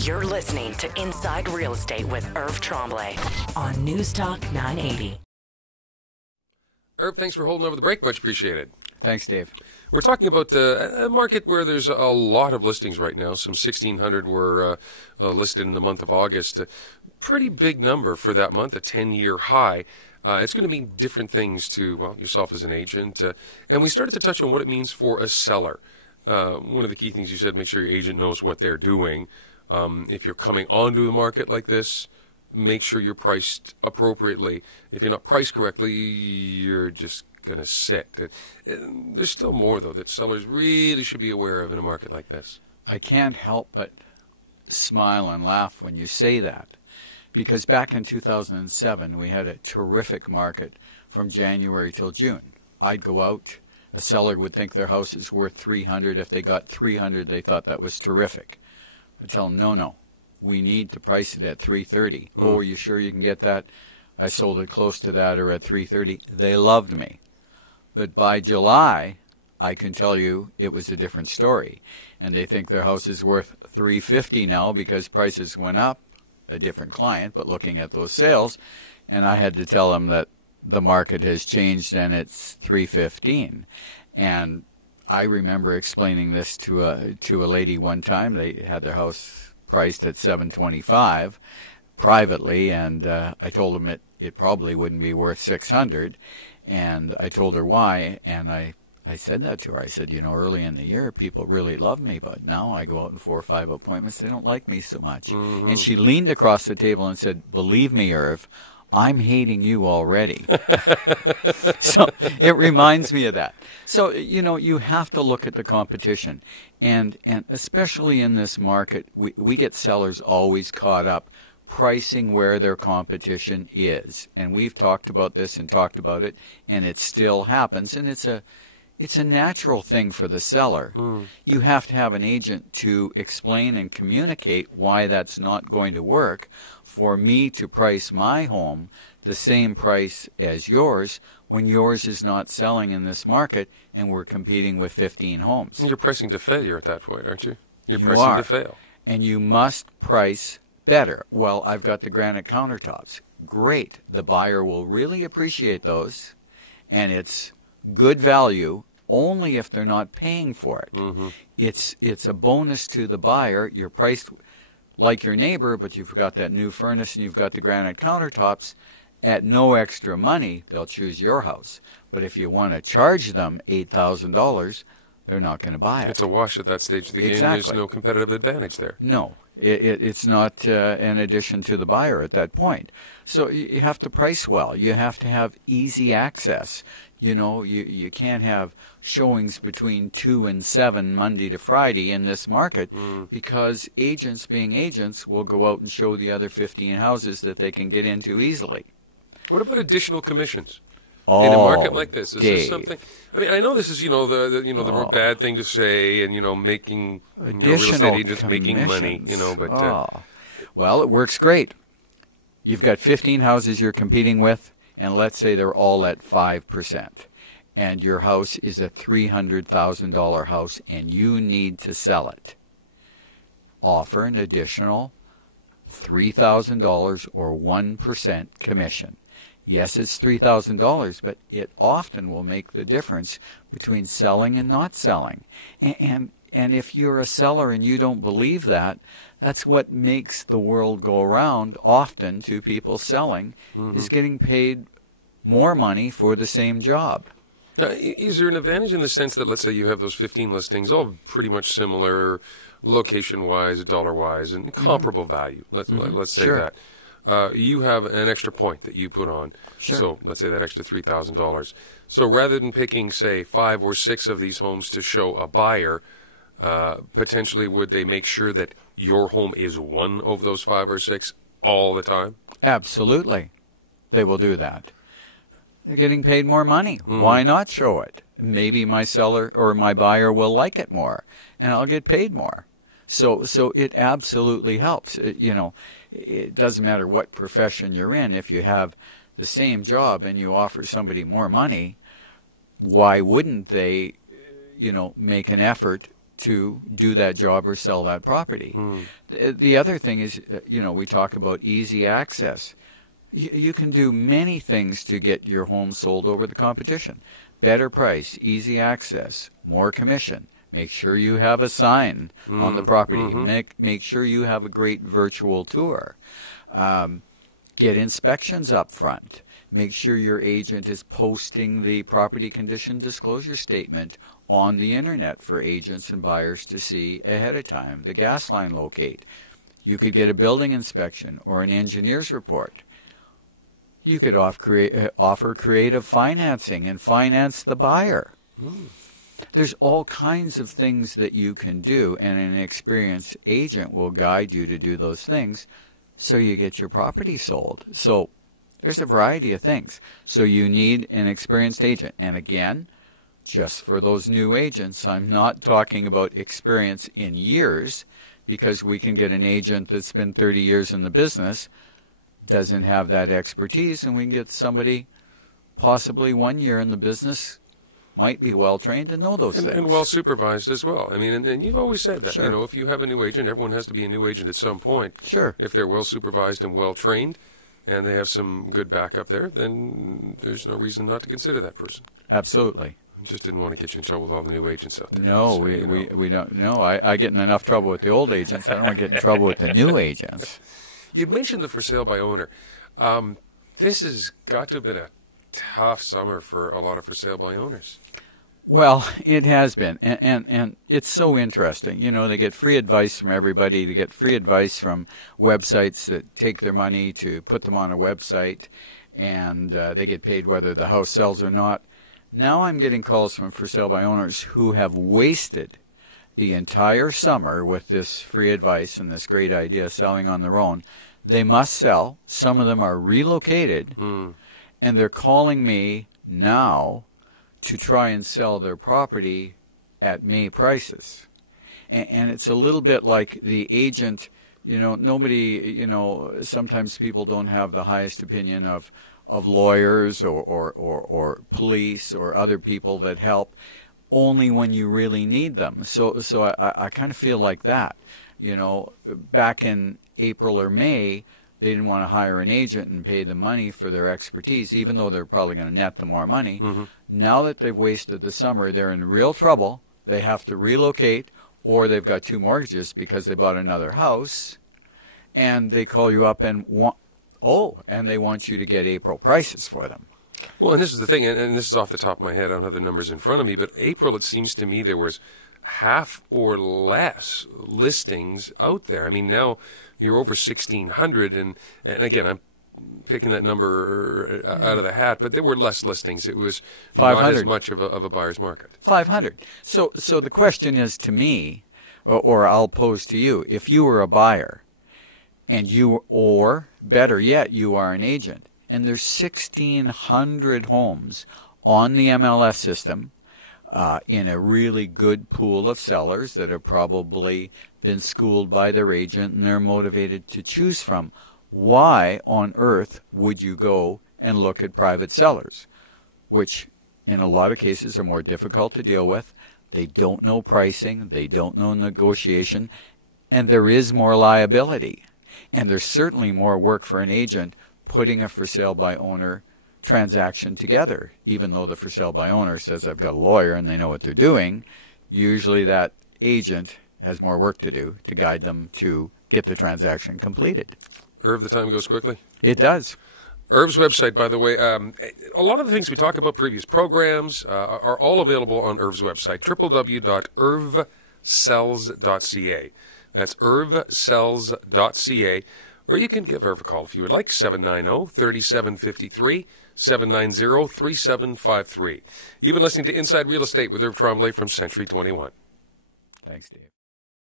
You're listening to Inside Real Estate with Irv Tremblay on Newstalk 980. Irv, thanks for holding over the break. Much appreciated. Thanks, Dave. We're talking about a market where there's a lot of listings right now. Some 1,600 were listed in the month of August. A pretty big number for that month, a 10-year high. It's going to mean different things to, well, yourself as an agent. And we started to touch on what it means for a seller. One of the key things you said, make sure your agent knows what they're doing. If you're coming onto the market like this, make sure you're priced appropriately. If you're not priced correctly, you're just going to sit. There's still more, though, that sellers really should be aware of in a market like this. I can't help but smile and laugh when you say that, because back in 2007, we had a terrific market from January till June. I'd go out. A seller would think their house is worth $300. If they got $300, they thought that was terrific. I tell them, no, we need to price it at $330. Oh, are you sure you can get that? I sold it close to that or at $330. They loved me. But by July, I can tell you it was a different story. And they think their house is worth $350 now because prices went up. A different client, but looking at those sales. And I had to tell them that the market has changed and it's $315. And I remember explaining this to a lady one time. They had their house priced at $725 privately, and I told them it probably wouldn't be worth $600. And I told her why, and I said that to her. I said, early in the year, people really loved me, but now I go out in 4 or 5 appointments. They don't like me so much. Mm-hmm. And she leaned across the table and said, believe me, Irv, I'm hating you already. So it reminds me of that. So, you have to look at the competition. And especially in this market, we get sellers always caught up pricing where their competition is. And we've talked about this and talked about it, and it still happens. And it's a natural thing for the seller. You have to have an agent to explain and communicate why that's not going to work for me to price my home the same price as yours when yours is not selling in this market and we're competing with 15 homes. And you're pricing to failure at that point, aren't you? You're you pricing are. to fail. And you must price better. Well, I've got the granite countertops. Great. The buyer will really appreciate those, and it's good value only if they're not paying for it. Mm-hmm. It's a bonus to the buyer. You're priced like your neighbor, but you've got that new furnace and you've got the granite countertops. At no extra money, they'll choose your house. But if you want to charge them $8,000, they're not going to buy it. It's a wash at that stage of the game. Exactly. There's no competitive advantage there. No. It's not an addition to the buyer at that point. So you have to price well. You have to have easy access. You can't have showings between 2 and 7 Monday to Friday in this market because agents, being agents, will go out and show the other 15 houses that they can get into easily. What about additional commissions? Oh, in a market like this, is Dave. this something? I mean, I know this is the bad thing to say, and making real estate agents making money, but well, it works great. You've got 15 houses you're competing with, and let's say they're all at 5%, and your house is a $300,000 house, and you need to sell it. Offer an additional $3,000 or 1% commission. Yes, it's $3,000, but it often will make the difference between selling and not selling. And if you're a seller and you don't believe that, that's what makes the world go around often to people selling, is getting paid more money for the same job. Is there an advantage in the sense that, let's say you have those 15 listings, all pretty much similar location-wise, dollar-wise, and comparable value, let's say that. You have an extra point that you put on. Sure. So let's say that extra $3,000. So rather than picking, say, 5 or 6 of these homes to show a buyer, potentially would they make sure that your home is one of those 5 or 6 all the time? Absolutely. They will do that. They're getting paid more money. Why not show it? Maybe my seller or my buyer will like it more, and I'll get paid more. So it absolutely helps. It doesn't matter what profession you're in. If you have the same job and you offer somebody more money, why wouldn't they, make an effort to do that job or sell that property. The other thing is, we talk about easy access. You can do many things to get your home sold over the competition. Better price, easy access, more commission. Make sure you have a sign on the property. Make sure you have a great virtual tour. Get inspections up front. Make sure your agent is posting the property condition disclosure statement on the internet for agents and buyers to see ahead of time. The gas line locate. You could get a building inspection or an engineer's report. You could offer creative financing and finance the buyer. There's all kinds of things that you can do, and an experienced agent will guide you to do those things so you get your property sold. So there's a variety of things. So you need an experienced agent. And again, just for those new agents, I'm not talking about experience in years, because we can get an agent that's been 30 years in the business, doesn't have that expertise, and we can get somebody possibly 1 year in the business, might be well trained and know those things. And well supervised as well. I mean, and you've always said that, Sure. if you have a new agent, everyone has to be a new agent at some point. Sure. If they're well supervised and well trained, and they have some good backup there, then there's no reason not to consider that person. Absolutely. I just didn't want to get you in trouble with all the new agents out there. No, So, we don't. No, I get in enough trouble with the old agents. I don't want to get in trouble with the new agents. You mentioned the for sale by owner. This has got to have been a tough summer for a lot of for sale by owners. Well, it has been, and it's so interesting. They get free advice from everybody. They get free advice from websites that take their money to put them on a website, and they get paid whether the house sells or not. Now I'm getting calls from for sale by owners who have wasted the entire summer with this free advice and this great idea of selling on their own. They must sell. Some of them are relocated, and they're calling me now to try and sell their property at May prices. And it's a little bit like the agent, nobody, sometimes people don't have the highest opinion of lawyers or police or other people that help only when you really need them. So I kind of feel like that. Back in April or May, they didn't want to hire an agent and pay them money for their expertise, even though they're probably going to net them more money. Now that they've wasted the summer, they're in real trouble. They have to relocate, or they've got 2 mortgages because they bought another house, and they call you up and they want you to get April prices for them. Well, and this is the thing, and this is off the top of my head. I don't have the numbers in front of me, but April, it seems to me, there was half or less listings out there. I mean, now you're over 1,600, and again, I'm picking that number out of the hat, but there were less listings. It was 500. not as much of a buyer's market. 500. So the question is to me, or I'll pose to you, if you were a buyer, and or better yet, you are an agent, and there's 1,600 homes on the MLS system, in a really good pool of sellers that have probably been schooled by their agent and they're motivated to choose from. Why on earth would you go and look at private sellers, which in a lot of cases are more difficult to deal with? They don't know pricing, they don't know negotiation, and there is more liability. And there's certainly more work for an agent putting a for sale by owner transaction together. Even though the for sale by owner says I've got a lawyer and they know what they're doing, usually that agent has more work to do to guide them to get the transaction completed. Irv, the time goes quickly. It does. Irv's website, by the way, a lot of the things we talk about, previous programs, are all available on Irv's website, www.irvsells.ca. That's irvsells.ca. Or you can give Irv a call if you would like, 790-3753, 790-3753. You've been listening to Inside Real Estate with Irv Tremblay from Century 21. Thanks, Dave.